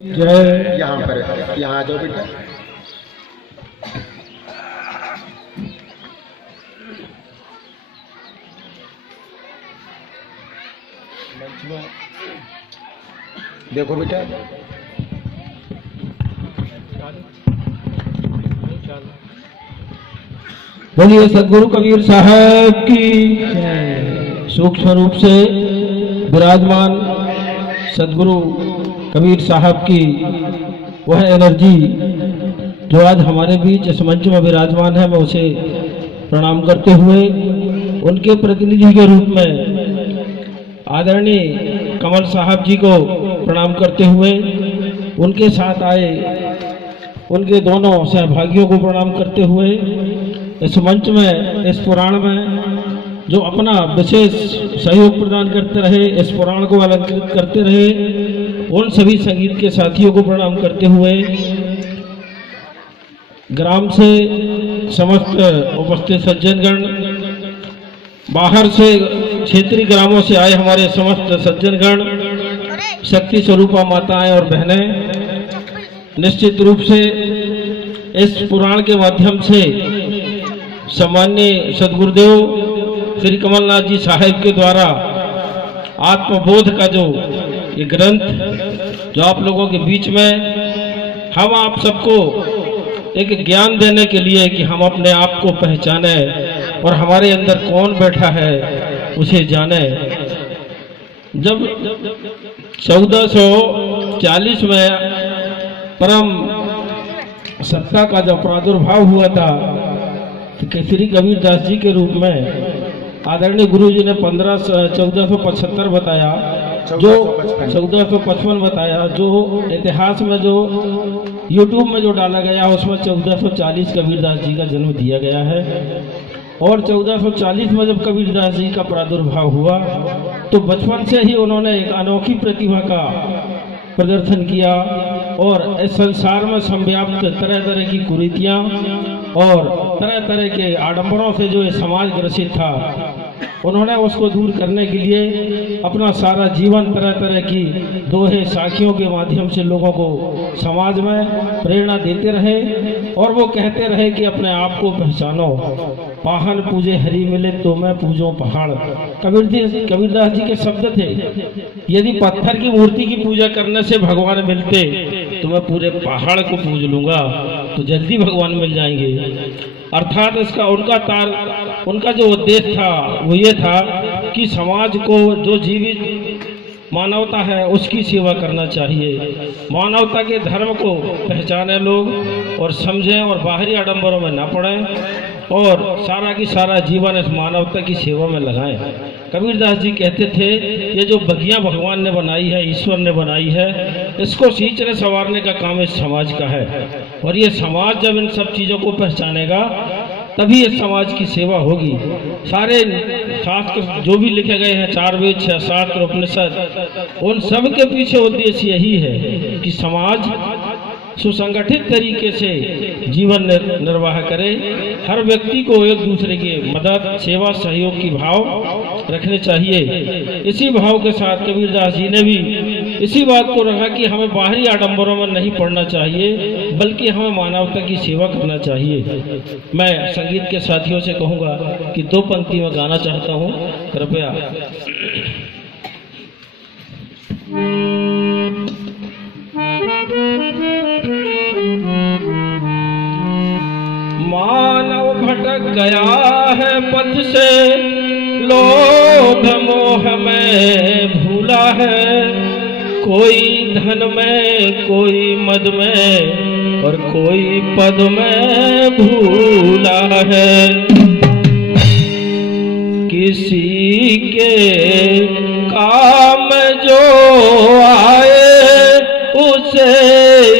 जय। यहाँ पर यहाँ आ जाओ बेटा। देखो बेटा, बोलिए सदगुरु कबीर साहब की सूक्ष्म रूप से विराजमान सदगुरु कबीर साहब की वह एनर्जी जो आज हमारे बीच इस मंच में विराजमान है, मैं उसे प्रणाम करते हुए उनके प्रतिनिधि के रूप में आदरणीय कमल साहब जी को प्रणाम करते हुए उनके साथ आए उनके दोनों सहभागियों को प्रणाम करते हुए इस मंच में, इस पुराण में जो अपना विशेष सहयोग प्रदान करते रहे, इस पुराण को अलंकृत करते रहे, उन सभी संगीत के साथियों को प्रणाम करते हुए ग्राम से समस्त उपस्थित सज्जनगण, बाहर से क्षेत्रीय ग्रामों से आए हमारे समस्त सज्जनगण, शक्ति स्वरूपा माताएं और बहनें, निश्चित रूप से इस पुराण के माध्यम से सम्माननीय सदगुरुदेव श्री कमलनाथ जी साहिब के द्वारा आत्मबोध का जो ये ग्रंथ जो आप लोगों के बीच में हम आप सबको एक ज्ञान देने के लिए कि हम अपने आप को पहचाने और हमारे अंदर कौन बैठा है उसे जाने। जब 1440 में परम सत्ता का जब प्रादुर्भाव हुआ था तो श्री कबीरदास जी के रूप में आदरणीय गुरु जी ने 1475 बताया, जो 1455 बताया, जो इतिहास में जो यूट्यूब में जो डाला गया उसमें 1440 कबीरदास जी का जन्म दिया गया है। और 1440 में जब कबीरदास जी का प्रादुर्भाव हुआ तो बचपन से ही उन्होंने एक अनोखी प्रतिभा का प्रदर्शन किया और इस संसार में संव्याप्त तरह तरह की कुरीतियां और तरह तरह के आडंबरों से जो ये समाज ग्रसित था, उन्होंने उसको दूर करने के लिए अपना सारा जीवन तरह तरह की दोहे साखियों के माध्यम से लोगों को समाज में प्रेरणा देते रहे और वो कहते रहे कि अपने आप को पहचानो, पाहन पूजे हरि मिले तो मैं पूजो पहाड़। कबीरदास जी के शब्द थे, यदि पत्थर की मूर्ति की पूजा करने से भगवान मिलते तो मैं पूरे पहाड़ को पूज लूंगा, तो जल्दी भगवान मिल जाएंगे। अर्थात इसका उनका जो उद्देश्य था वो ये था कि समाज को जो जीवित मानवता है उसकी सेवा करना चाहिए, मानवता के धर्म को पहचाने लोग और समझें और बाहरी आडंबरों में ना पड़ें और सारा की सारा जीवन इस मानवता की सेवा में लगाएं। कबीरदास जी कहते थे ये जो बगियां भगवान ने बनाई है, ईश्वर ने बनाई है, इसको सींचने संवारने का काम इस समाज का है और ये समाज जब इन सब चीज़ों को पहचानेगा तभी इस समाज की सेवा होगी। सारे शास्त्र जो भी लिखे गए हैं, 4 वेद 6 शास्त्र उपनिषद, उन सब के पीछे उद्देश्य यही है कि समाज सुसंगठित तरीके से जीवन निर्वाह करे, हर व्यक्ति को एक दूसरे की मदद, सेवा, सहयोग की भाव रखने चाहिए। इसी भाव के साथ कबीरदास जी ने भी इसी बात को रखा कि हमें बाहरी आडंबरों में नहीं पड़ना चाहिए बल्कि हमें मानवता की सेवा करना चाहिए। मैं संगीत के साथियों से कहूँगा कि 2 पंक्ति में गाना चाहता हूँ, कृपया। मानव भटक गया है पथ से, लोभ मोह में भूला है, कोई धन में, कोई मद में और कोई पद में भूला है। किसी के काम जो आए उसे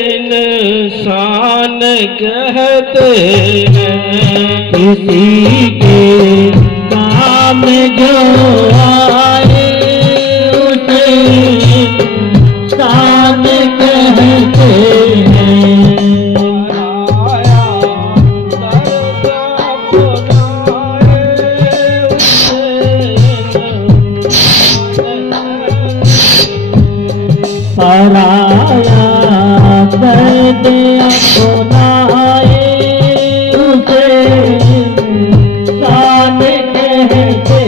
इंसान कहते हैं, किसी के काम जो आए उसे इंसान कहते हैं। पराया दर्द अपनाए उसे इंसान कहते हैं।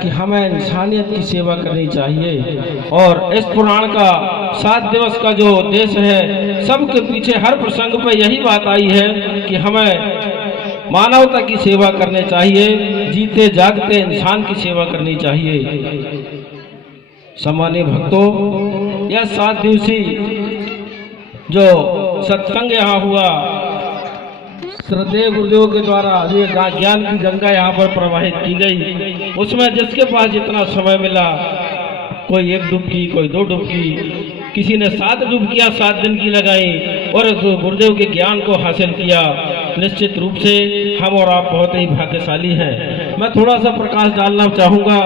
कि हमें इंसानियत की सेवा करनी चाहिए। और इस पुराण का 7 दिवस का जो देश है, सबके पीछे हर प्रसंग पे यही बात आई है कि हमें मानवता की सेवा करनी चाहिए, जीते जागते इंसान की सेवा करनी चाहिए। सम्मानित भक्तों, यह 7 दिवसीय जो सत्संग यहाँ हुआ, श्रद्धेय गुरुदेव के द्वारा ये ज्ञान की गंगा यहाँ पर प्रवाहित की गई, उसमें जिसके पास जितना समय मिला, कोई 1 डुबकी, कोई 2 डुबकी, किसी ने 7 डुबकियां 7 दिन की लगाई और गुरुदेव के ज्ञान को हासिल किया। निश्चित रूप से हम और आप बहुत ही भाग्यशाली हैं। मैं थोड़ा सा प्रकाश डालना चाहूँगा।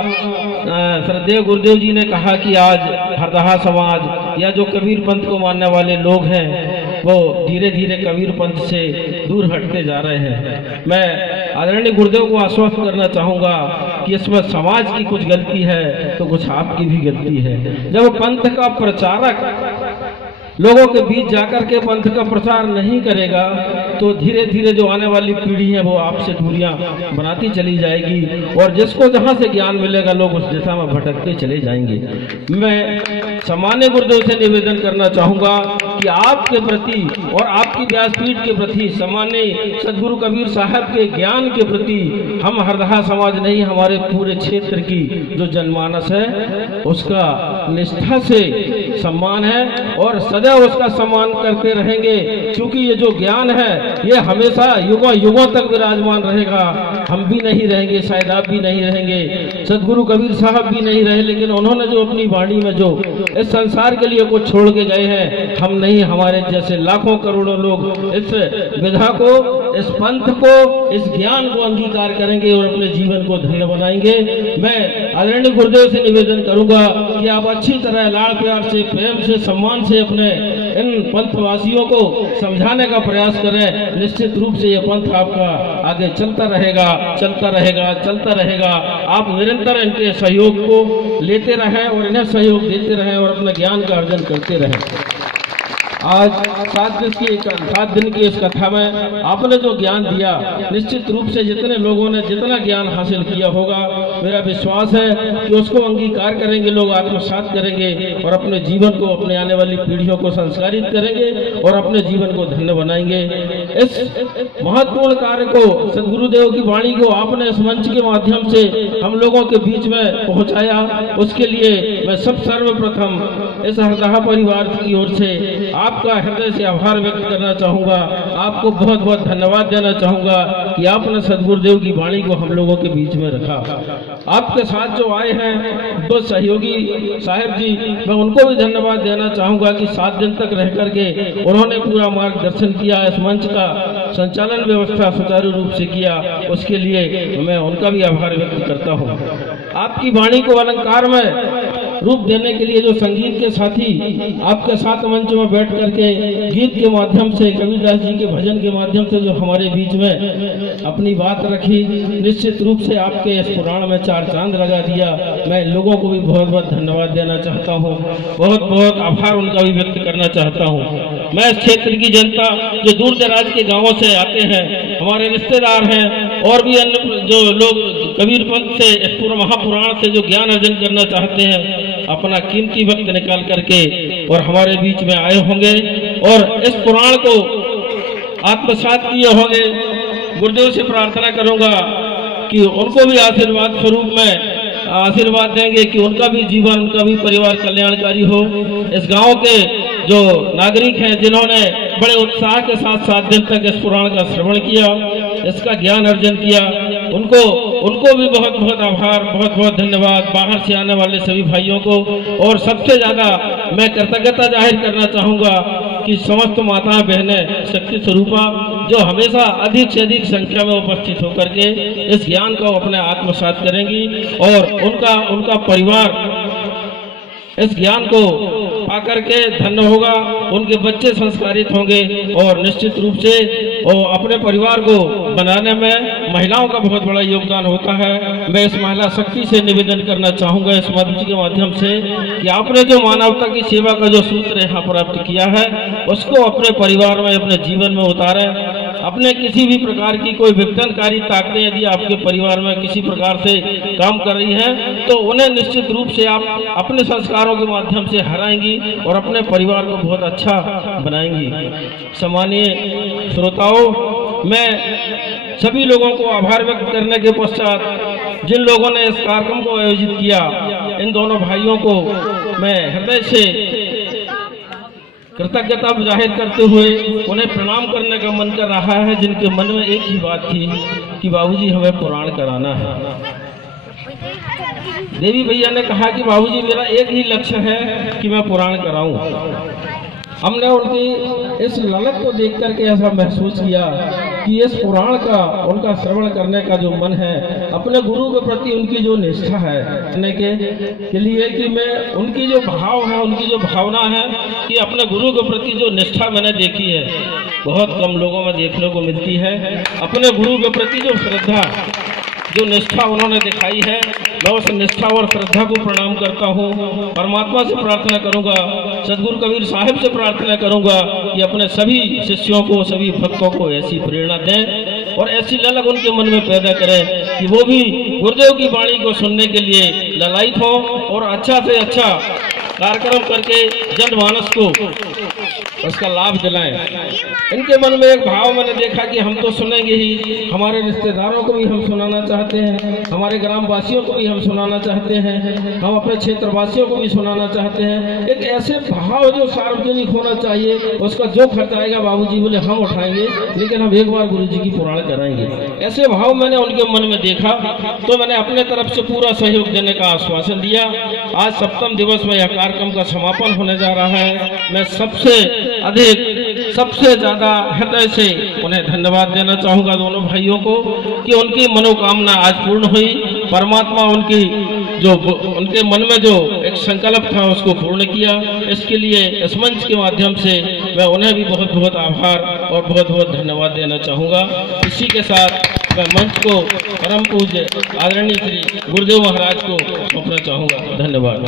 श्रद्धेय गुरुदेव जी ने कहा कि आज हरदहा समाज या जो कबीर पंथ को मानने वाले लोग हैं वो धीरे धीरे कबीर पंथ से दूर हटते जा रहे हैं। मैं आदरणीय गुरुदेव को आश्वस्त करना चाहूँगा कि इसमें समाज की कुछ गलती है तो कुछ आपकी भी गलती है। जब पंथ का प्रचारक लोगों के बीच जाकर के पंथ का प्रचार नहीं करेगा तो धीरे धीरे जो आने वाली पीढ़ी है वो आपसे दूरियां बनाती चली जाएगी और जिसको जहां से ज्ञान मिलेगा लोग उस दिशा में भटकते चले जाएंगे। मैं सामान्य गुरुदेव से निवेदन करना चाहूंगा कि आपके प्रति और आपकी व्यासपीठ के प्रति, सामान्य सदगुरु कबीर साहब के ज्ञान के प्रति हम हरदहा समाज नहीं, हमारे पूरे क्षेत्र की जो जनमानस है उसका निष्ठा से सम्मान है और सदैव उसका सम्मान करते रहेंगे, क्योंकि ये जो ज्ञान है ये हमेशा युगों युगों तक विराजमान रहेगा। हम भी नहीं रहेंगे, शायद आप भी नहीं रहेंगे, सदगुरु कबीर साहब भी नहीं रहे, लेकिन उन्होंने जो अपनी वाणी में जो इस संसार के लिए कुछ छोड़ के गए हैं, हम नहीं, हमारे जैसे लाखों करोड़ों लोग इस विधा को, इस पंथ को, इस ज्ञान को अंगीकार करेंगे और अपने जीवन को धन्य बनाएंगे। मैं आदरणीय गुरुदेव से निवेदन करूंगा कि आप अच्छी तरह लाड़ प्यार से, प्रेम से, सम्मान से अपने इन पंथवासियों को समझाने का प्रयास करें। निश्चित रूप से यह पंथ आपका आगे चलता रहेगा, चलता रहेगा, चलता रहेगा। आप निरंतर इनके सहयोग को लेते रहें और इन्हें सहयोग देते रहें और अपना ज्ञान का अर्जन करते रहें। आज 7 दिन की इस कथा में आपने जो ज्ञान दिया, निश्चित रूप से जितने लोगों ने जितना ज्ञान हासिल किया होगा, मेरा विश्वास है कि उसको अंगीकार करेंगे लोग, आत्मसात करेंगे और अपने जीवन को, अपने आने वाली पीढ़ियों को संस्कारित करेंगे और अपने जीवन को धन्य बनाएंगे। इस महत्वपूर्ण कार्य को, सदगुरुदेव की वाणी को आपने इस मंच के माध्यम से हम लोगों के बीच में पहुंचाया, उसके लिए मैं सर्वप्रथम इस हरदाहा परिवार की ओर से आपका हृदय से आभार व्यक्त करना चाहूंगा। आपको बहुत बहुत धन्यवाद देना चाहूंगा कि आपने सदगुरुदेव की वाणी को हम लोगों के बीच में रखा। आपके साथ जो आए हैं दो सहयोगी साहब जी, मैं उनको भी धन्यवाद देना चाहूंगा कि 7 दिन तक रह करके उन्होंने पूरा मार्गदर्शन किया, इस मंच का संचालन व्यवस्था सुचारू रूप से किया, उसके लिए मैं उनका भी आभार व्यक्त करता हूँ। आपकी वाणी को अलंकार में रूप देने के लिए जो संगीत के साथी आपके साथ मंच में बैठ करके गीत के माध्यम से, कबीरदास जी के भजन के माध्यम से जो हमारे बीच में अपनी बात रखी, निश्चित रूप से आपके इस पुराण में 4 चांद लगा दिया। मैं इन लोगों को भी बहुत बहुत धन्यवाद देना चाहता हूँ, बहुत बहुत आभार उनका भी व्यक्त करना चाहता हूँ। मैं इस क्षेत्र की जनता जो दूर दराज के गाँवों से आते हैं, हमारे रिश्तेदार हैं और भी अन्य जो लोग कबीर पंथ से, इस पूरा महापुराण से जो ज्ञान अर्जन करना चाहते हैं, अपना कीमती वक्त निकाल करके और हमारे बीच में आए होंगे और इस पुराण को आत्मसात किए होंगे। गुरुदेव से प्रार्थना करूंगा कि उनको भी आशीर्वाद स्वरूप में आशीर्वाद देंगे कि उनका भी जीवन, उनका भी परिवार कल्याणकारी हो। इस गांव के जो नागरिक हैं जिन्होंने बड़े उत्साह के साथ 7 दिन तक इस पुराण का श्रवण किया, इसका ज्ञान अर्जन किया, उनको भी बहुत बहुत आभार, बहुत बहुत धन्यवाद। बाहर से आने वाले सभी भाइयों को, और सबसे ज्यादा मैं कृतज्ञता जाहिर करना चाहूंगा कि समस्त माताएं बहनें शक्ति स्वरूपा जो हमेशा अधिक से अधिक संख्या में उपस्थित होकर के इस ज्ञान को अपने आत्मसात करेंगी और उनका परिवार इस ज्ञान को आकर के धन्य होगा, उनके बच्चे संस्कारित होंगे और निश्चित रूप से अपने परिवार को बनाने में महिलाओं का बहुत बड़ा योगदान होता है। मैं इस महिला शक्ति से निवेदन करना चाहूंगा इस मंच के माध्यम से कि आपने जो मानवता की सेवा का जो सूत्र यहाँ प्राप्त किया है उसको अपने परिवार में, अपने जीवन में उतारें। अपने किसी भी प्रकार की कोई विघटनकारी ताकतें यदि आपके परिवार में किसी प्रकार से काम कर रही हैं तो उन्हें निश्चित रूप से आप अपने संस्कारों के माध्यम से हराएंगी और अपने परिवार को बहुत अच्छा बनाएंगी। सम्मानीय श्रोताओं, मैं सभी लोगों को आभार व्यक्त करने के पश्चात जिन लोगों ने इस कार्यक्रम को आयोजित किया, इन दोनों भाइयों को मैं हृदय से कृतज्ञता जाहिर करते हुए उन्हें प्रणाम करने का मन कर रहा है, जिनके मन में एक ही बात थी कि बाबूजी हमें पुराण कराना है। देवी भैया ने कहा कि बाबूजी मेरा एक ही लक्ष्य है कि मैं पुराण कराऊं। हमने उनकी इस ललक को देख करके ऐसा महसूस किया कि इस पुराण का, उनका श्रवण करने का जो मन है, अपने गुरु के प्रति उनकी जो निष्ठा है करने के लिए कि मैं उनकी जो भाव है, उनकी जो भावना है कि अपने गुरु के प्रति जो निष्ठा मैंने देखी है बहुत कम लोगों में देखने को मिलती है। अपने गुरु के प्रति जो श्रद्धा, जो निष्ठा उन्होंने दिखाई है, मैं उस निष्ठा और श्रद्धा को प्रणाम करता हूँ। परमात्मा से प्रार्थना करूँगा, सदगुरु कबीर साहिब से प्रार्थना करूँगा कि अपने सभी शिष्यों को, सभी भक्तों को ऐसी प्रेरणा दें और ऐसी ललक उनके मन में पैदा करें कि वो भी गुरुदेव की वाणी को सुनने के लिए ललायित हो और अच्छा से अच्छा कार्यक्रम करके जनमानस को उसका लाभ दिलाएं। इनके मन में एक भाव मैंने देखा कि हम तो सुनेंगे ही, हमारे रिश्तेदारों को भी हम सुनाना चाहते हैं, हमारे ग्राम वासियों को भी हम सुनाना चाहते हैं, हम अपने क्षेत्रवासियों को भी सुनाना चाहते हैं। एक ऐसे भाव जो सार्वजनिक होना चाहिए, उसका जो खर्च आएगा बाबूजी बोले हम उठाएंगे, लेकिन हम एक बार गुरु जी की पुराण कराएंगे। ऐसे भाव मैंने उनके मन में देखा तो मैंने अपने तरफ से पूरा सहयोग देने का आश्वासन दिया। आज 7वें दिवस में यह कार्यक्रम का समापन होने जा रहा है। मैं सबसे ज्यादा हृदय से उन्हें धन्यवाद देना चाहूंगा दोनों भाइयों को कि उनकी मनोकामना आज पूर्ण हुई। परमात्मा उनके मन में जो एक संकल्प था उसको पूर्ण किया। इसके लिए इस मंच के माध्यम से मैं उन्हें भी बहुत बहुत आभार और बहुत बहुत धन्यवाद देना चाहूंगा। इसी के साथ मैं मंच को परम पूज्य आदरणीय श्री गुरुदेव महाराज को सौंपना चाहूंगा। धन्यवाद।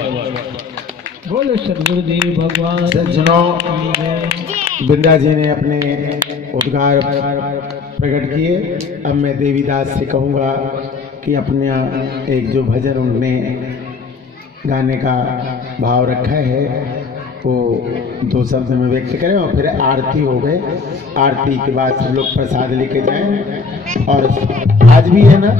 बोले सदगुरुदेव भगवान सज्जनों, की जय। बिंदा जी ने अपने उद्गार प्रकट किए। अब मैं देवीदास से कहूँगा कि अपने एक जो भजन उन्होंने गाने का भाव रखा है वो 2 शब्द में व्यक्त करें और फिर आरती हो गए। आरती के बाद सब लोग प्रसाद लेके जाएं। और आज भी है ना